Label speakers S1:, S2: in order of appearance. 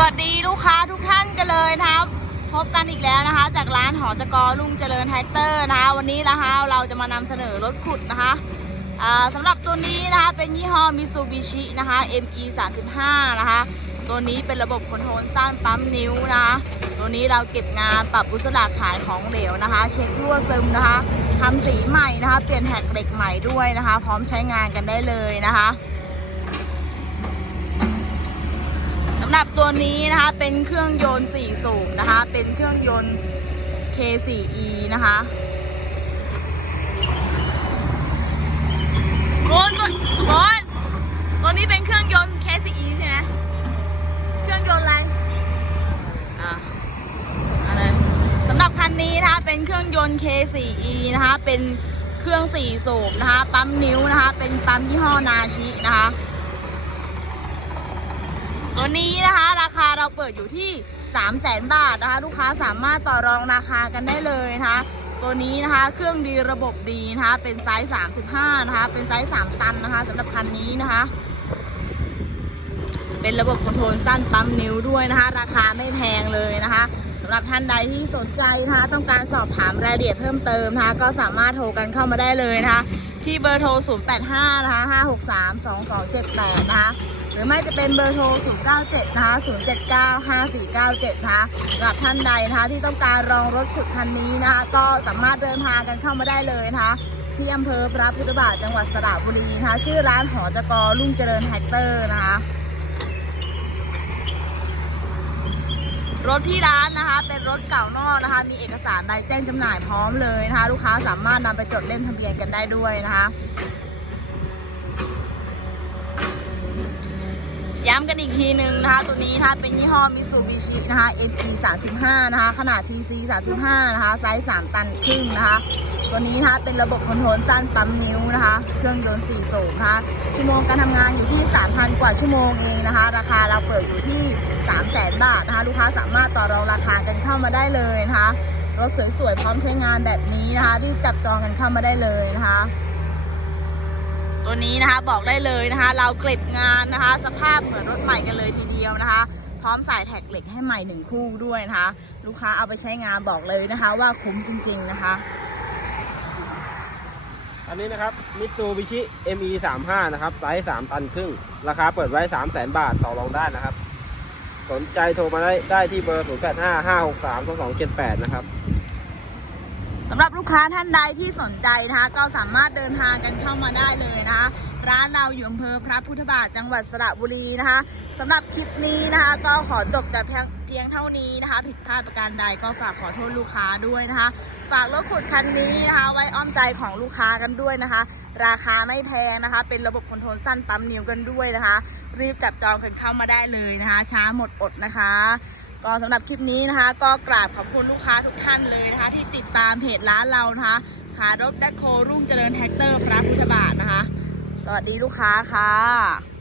S1: สวัสดีลูกค้าทุกท่านกันเลยนะครับ พบกันอีกแล้วนะคะ จากร้านหอจกรลุงเจริญแท็กเตอร์นะคะ วันนี้นะคะเราจะมานำเสนอรถขุดนะคะอ่าสำหรับตัวนี้นะคะเป็นยี่ห้อมิซูบิชินะคะ ME 35นะคะ ตัวนี้เป็นระบบคอนโทรลสร้างปั๊มนิ้วนะคะตัวนี้เราเก็บงานปรับอุตสาหขายของเหลวนะคะ เช็ครั่วซึมนะคะทำสีใหม่นะคะ เปลี่ยนแท็กเหล็กใหม่ด้วยนะคะ พร้อมใช้งานกันได้เลยนะคะ สำหรับตัวนี้นะคะเป็นเครื่องยนต์4สูบนะคะ เป็นเครื่องยนต์ K4E นะคะโคนตัวโคนตัวนี้เป็นเครื่องยนต์ K4E ใช่ไหมเครื่องยนต์อะไรอะอะไรสำหรับคันนี้นะคะเป็นเครื่องยนต์ K4E นะคะเป็นเครื่อง4สูบนะคะ ปั๊มนิ้วนะคะ เป็นปั๊มยี่ห้อนาชินะคะ ตัวนี้นะคะ ราคาเราเปิดอยู่ที่ 3 0 0แสนบาทนะคะ ลูกค้าสามารถต่อรองราคากันได้เลยนะคะ ตัวนี้นะคะเครื่องดีระบบดีนะคะ เป็นไซส์ 35 นะคะ เป็นไซส์ 3 ตันนะคะสำหรับคันนี้นะคะ เป็นระบบคอนโทรลสั้นปั๊มนิ้วด้วยนะคะ ราคาไม่แพงเลยนะคะสำหรับท่านใดที่สนใจนะคะ ต้องการสอบถามรายละเอียดเพิ่มเติมนะคะ ก็สามารถโทรกันเข้ามาได้เลยนะคะ ที่เบอร์โทร 085 นะคะ 563 2278 นะคะ รือไม่จะเป็นเบอร์โทร 097 นะคะ 079 5497 นะคะสำหรับท่านใดนะคะที่ต้องการรองรถขุดคันนี้นะคะ ก็สามารถเดินทางกันเข้ามาได้เลยนะคะ ที่อำเภอพระพุทธบาทจังหวัดสระบุรีนะคะ ชื่อร้านหอจกรรุ่งเจริญแท็กเตอร์นะคะรถที่ร้านนะคะ เป็นรถเก่านอกนะคะ มีเอกสารใบแจ้งจำหน่ายพร้อมเลยนะคะ ลูกค้าสามารถนำไปจดเล่มทะเบียนกันได้ด้วยนะคะ ย้ำ กันอีกทีหนึ่งนะคะตัวนี้นะคะเป็นยี่ห้อมิ t ซูบิชินะคะ ME 35นะคะขนาด PC 35นะคะไซส์3ตันครึ่งนะคะตัวนี้นะคะเป็นระบบคอนโทรลสั้นปั๊มนิ้วนะคะเครื่องยนต์4สูบนะคะชั่วโมงการทำงานอยู่ที่ 3,000 กว่าชั่วโมงเองนะคะ ราคาเราเปิดอยู่ที่ 3 0 0 0 0 0 บาทนะคะลูกค้าสามารถต่อรองราคากันเข้ามาได้เลยนะคะรถสวยๆพร้อมใช้งานแบบนี้นะคะ ที่จับจองกันเข้ามาได้เลยนะคะ ตัวนี้นะคะบอกได้เลยนะคะ เราเกล็ดงานนะคะ สภาพเหมือนรถใหม่กันเลยทีเดียวนะคะ พร้อมใส่แท็กเหล็กให้ใหม่หนึ่งคู่ด้วยนะคะ ลูกค้าเอาไปใช้งานบอกเลยนะคะ ว่าคุ้มจริงๆนะคะ
S2: อันนี้นะครับมิตซูบิชิ ME 35นะครับไซส์3ตันครึ่ง ราคาเปิดไว้3 0 0 0 0 0 บาทต่อรองได้นะครับ สนใจโทรมาได้ได้ที่เบอร์ 0 8 5 5 6 3 2 2 7 8 นะครับ
S1: สำหรับลูกค้าท่านใดที่สนใจนะคะ ก็สามารถเดินทางกันเข้ามาได้เลยนะคะ ร้านเราอยู่อำเภอพระพุทธบาทจังหวัดสระบุรีนะคะสำหรับคลิปนี้นะคะ ก็ขอจบแต่เพียงเท่านี้นะคะ ผิดพลาดประการใดก็ฝากขอโทษลูกค้าด้วยนะคะ ฝากรถขุดคันนี้นะคะ ไว้อ้อมใจของลูกค้ากันด้วยนะคะ ราคาไม่แพงนะคะ เป็นระบบคอนโทรลสั้นปั๊มนิ้วกันด้วยนะคะ รีบจับจองกันเข้ามาได้เลยนะคะ ช้าหมดอดนะคะ ก็สำหรับคลิปนี้นะคะ ก็กราบขอบคุณลูกค้าทุกท่านเลยนะคะ ที่ติดตามเพจร้านเรานะคะขารถแดคโครุ่งเจริญแท็กเตอร์พระพุทธบาทนะคะ สวัสดีลูกค้าค่ะ